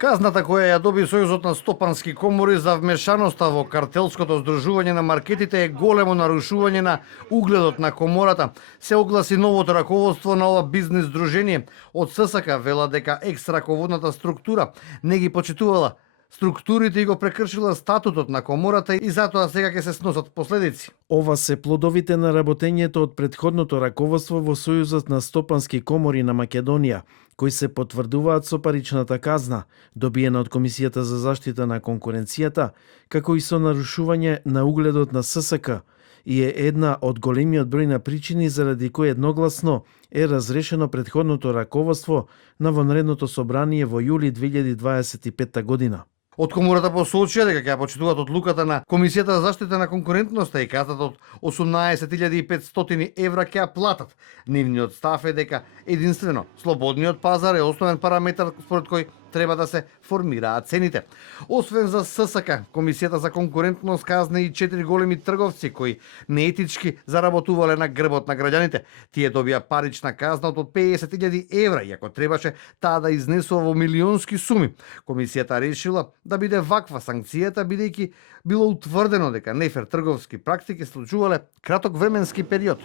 Казната која ја доби Сојузот на стопански комори за вмешаноста во картелското здружување на маркетите е големо нарушување на угледот на комората. Се огласи новото раководство на ова бизнис здружение. Од ССК вела дека екс-раководната структура не ги почитувала структурите и го прекршила статутот на комората и затоа сега ќе се сносат последици. Ова се плодовите на работењето од претходното раководство во Сојузот на стопански комори на Македонија, кои се потврдуваат со паричната казна, добиена од Комисијата за заштита на конкуренцијата, како и со нарушување на угледот на ССК, и е една од големиот број на причини заради кои едногласно е разрешено претходното раководство на вонредното собрание во јули 2025 година. Од комората посочија дека ќе почитуваат одлуката на Комисијата за заштита на конкурентноста и казната од 18.500 евра ќе ја платат. Нивниот став е дека единствено слободниот пазар е основен параметар според кој треба да се формираат цените. Освен за ССК, Комисијата за конкурентност казна и 4 големи трговци кои неетички заработувале на грбот на граѓаните. Тие добија парична казна од 50.000 евра, иако требаше таа да изнесува во милионски суми. Комисијата решила да биде ваква санкцијата, бидејќи било утврдено дека нефер трговски практики случувале краток временски период.